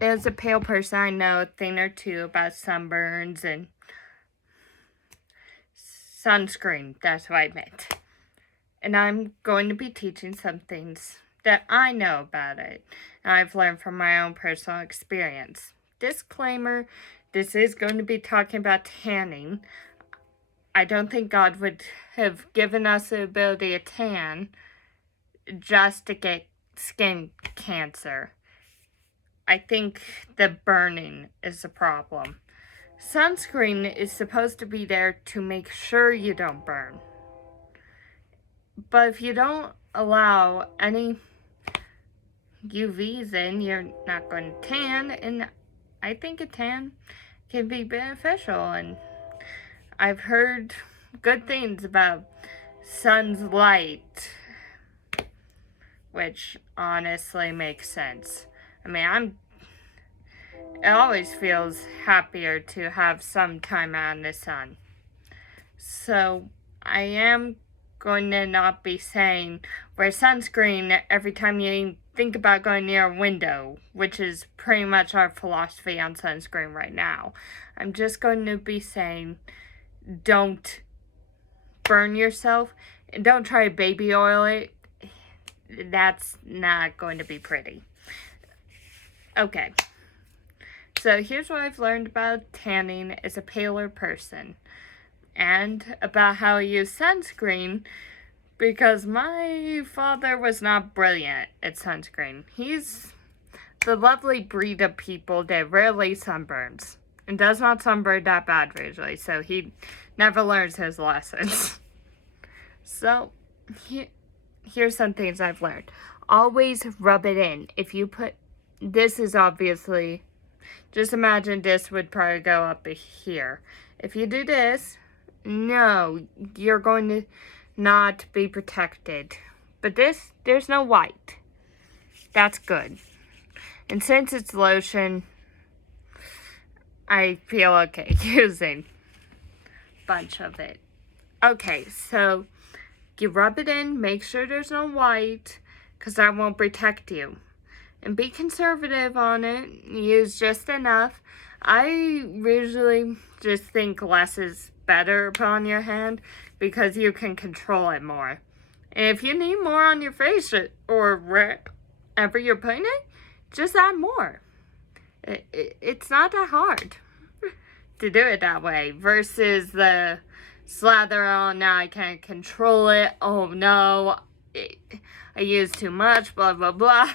as a pale person, I know a thing or two about sunburns and sunscreen. That's what I meant. And I'm going to be teaching some things that I know about it. And I've learned from my own personal experience. Disclaimer, this is going to be talking about tanning. I don't think God would have given us the ability to tan just to get skin cancer. I think the burning is the problem. Sunscreen is supposed to be there to make sure you don't burn. But if you don't allow any UVs in, you're not going to tan. And I think a tan can be beneficial. And I've heard good things about sun's light, which honestly makes sense. I mean, it always feels happier to have some time out in the sun. So I am going to not be saying wear sunscreen every time you think about going near a window, which is pretty much our philosophy on sunscreen right now. I'm just going to be saying don't burn yourself and don't try to baby oil it. That's not going to be pretty. Okay, so here's what I've learned about tanning as a paler person. And about how I use sunscreen, because my father was not brilliant at sunscreen. He's the lovely breed of people that rarely sunburns, and does not sunburn that bad usually, so he never learns his lessons. So, here's some things I've learned. Always rub it in. If you put, this is obviously, just imagine this would probably go up here. If you do this, no, you're going to not be protected. But this, there's no white. That's good. And since it's lotion, I feel okay using a bunch of it. Okay, so you rub it in, make sure there's no white, because that won't protect you. And be conservative on it, use just enough. I usually just think less is better upon your hand because you can control it more. And if you need more on your face or wherever you're putting it, just add more. It's not that hard to do it that way versus the slather on, now I can't control it, oh no, I used too much, blah blah blah.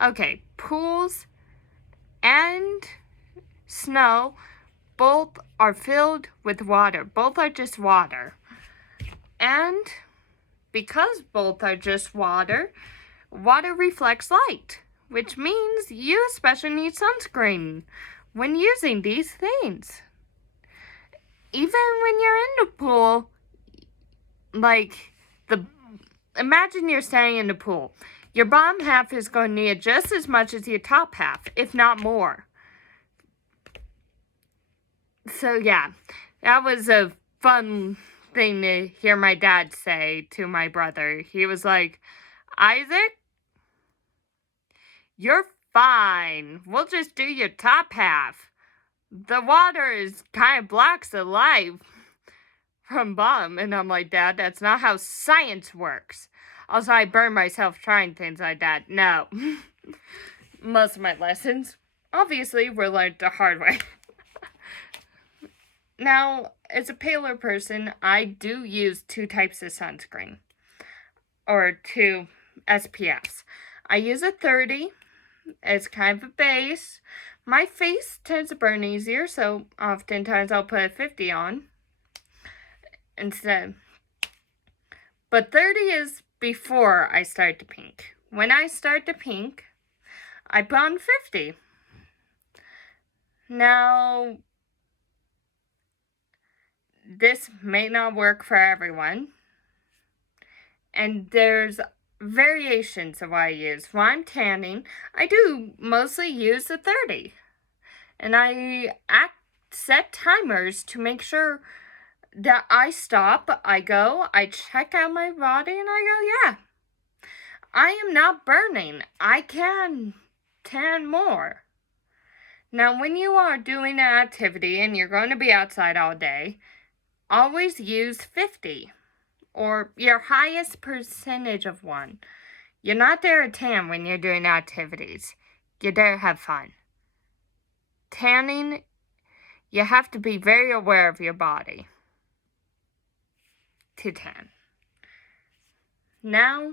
Okay, pools and snow both are filled with water. Both are just water. And because both are just water, water reflects light, which means you especially need sunscreen when using these things. Even when you're in the pool, imagine you're standing in the pool. Your bottom half is going to need just as much as your top half, if not more. So yeah, that was a fun thing to hear my dad say to my brother. He was like, Isaac, you're fine. We'll just do your top half. The water is kind of blocks the light from bottom. And I'm like, Dad, that's not how science works. Also, I burn myself trying things like that. No. Most of my lessons, obviously, were learned the hard way. Now, as a paler person, I do use 2 types of sunscreen. Or 2 SPFs. I use a 30 as kind of a base. My face tends to burn easier, so oftentimes I'll put a 50 on instead. But 30 is before I start to pink. When I start to pink, I put on 50. Now, this may not work for everyone. And there's variations of what I use. When I'm tanning, I do mostly use the 30. And I set timers to make sure that I stop, I go, I check out my body, and I go, yeah, I am not burning. I can tan more. Now, when you are doing an activity and you're going to be outside all day, always use 50 or your highest percentage of one. You're not there to tan when you're doing activities. You're there to have fun. Tanning, you have to be very aware of your body to tan. Now,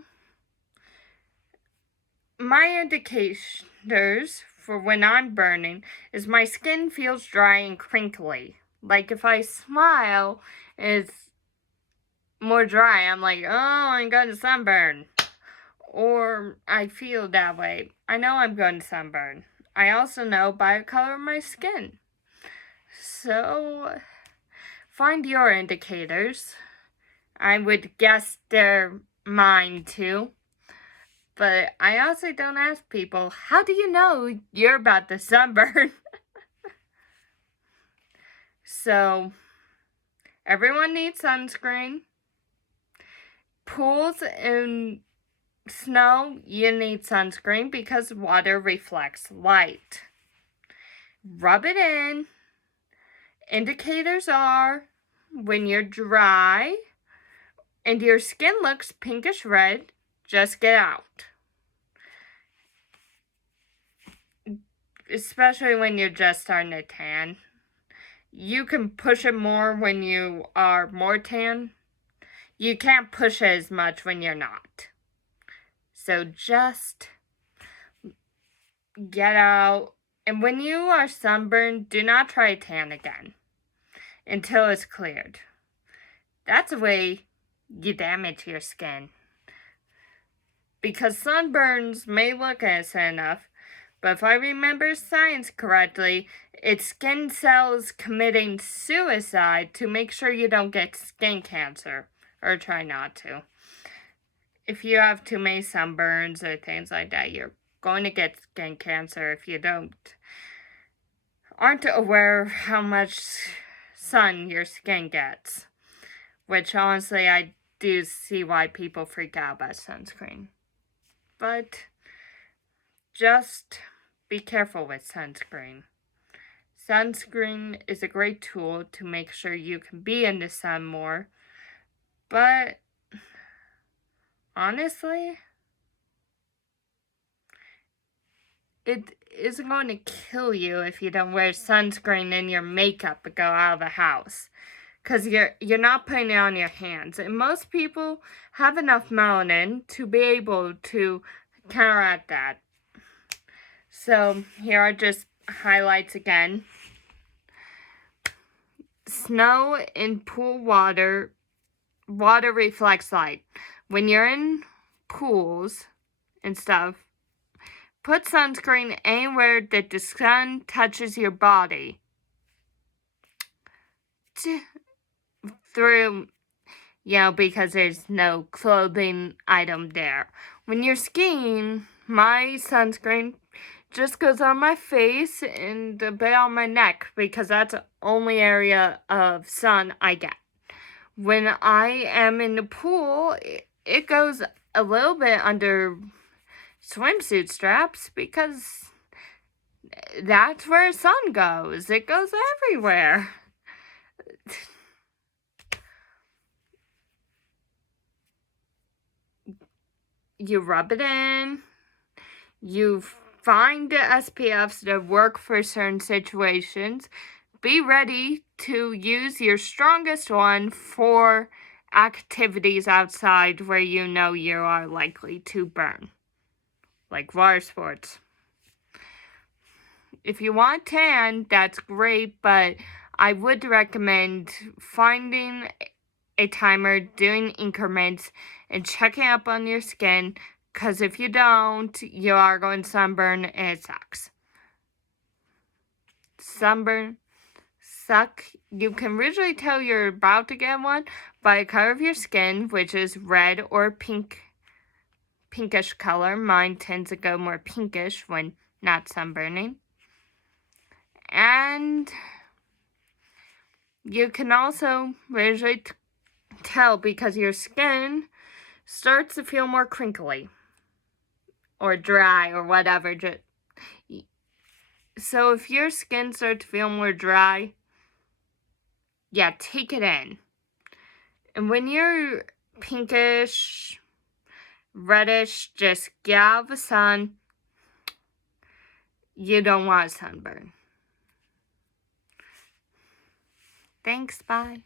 my indicators for when I'm burning is my skin feels dry and crinkly. Like if I smile, it's more dry. I'm like, oh, I'm going to sunburn. Or I feel that way. I know I'm going to sunburn. I also know by the color of my skin. So, find your indicators. I would guess they're mine too. But I also don't ask people, how do you know you're about to sunburn? So, everyone needs sunscreen. Pools and snow, you need sunscreen because water reflects light. Rub it in. Indicators are when you're dry and your skin looks pinkish red, just get out. Especially when you're just starting to tan. You can push it more when you are more tan. You can't push it as much when you're not. So just get out. And when you are sunburned, do not try tan again until it's cleared. That's the way you damage your skin. Because sunburns may look innocent enough, but if I remember science correctly, it's skin cells committing suicide to make sure you don't get skin cancer, or try not to. If you have too many sunburns or things like that, you're going to get skin cancer if you aren't aware of how much sun your skin gets. Which honestly, I do see why people freak out about sunscreen. But just be careful with sunscreen. Sunscreen is a great tool to make sure you can be in the sun more. But honestly, it isn't going to kill you if you don't wear sunscreen in your makeup to go out of the house. Because you're not putting it on your hands. And most people have enough melanin to be able to counteract that. So here are just highlights again. Snow in pool water reflects light. When you're in pools and stuff, put sunscreen anywhere that the sun touches your body. Through, because there's no clothing item there. When you're skiing, my sunscreen just goes on my face and a bit on my neck because that's the only area of sun I get. When I am in the pool, it goes a little bit under swimsuit straps because that's where sun goes. It goes everywhere. You rub it in. You find the SPFs that work for certain situations. Be ready to use your strongest one for activities outside where you know you are likely to burn, like water sports. If you want tan, that's great, but I would recommend finding a timer, doing increments, and checking up on your skin, because if you don't, you are going to sunburn, and it sucks. Sunburn suck. You can usually tell you're about to get one by the color of your skin, which is red or pinkish color. Mine tends to go more pinkish when not sunburning. And you can also usually tell because your skin starts to feel more crinkly or dry or whatever. So if your skin starts to feel more dry, yeah, take it in. And when you're pinkish, reddish, just get out of the sun. You don't want a sunburn. Thanks, bye.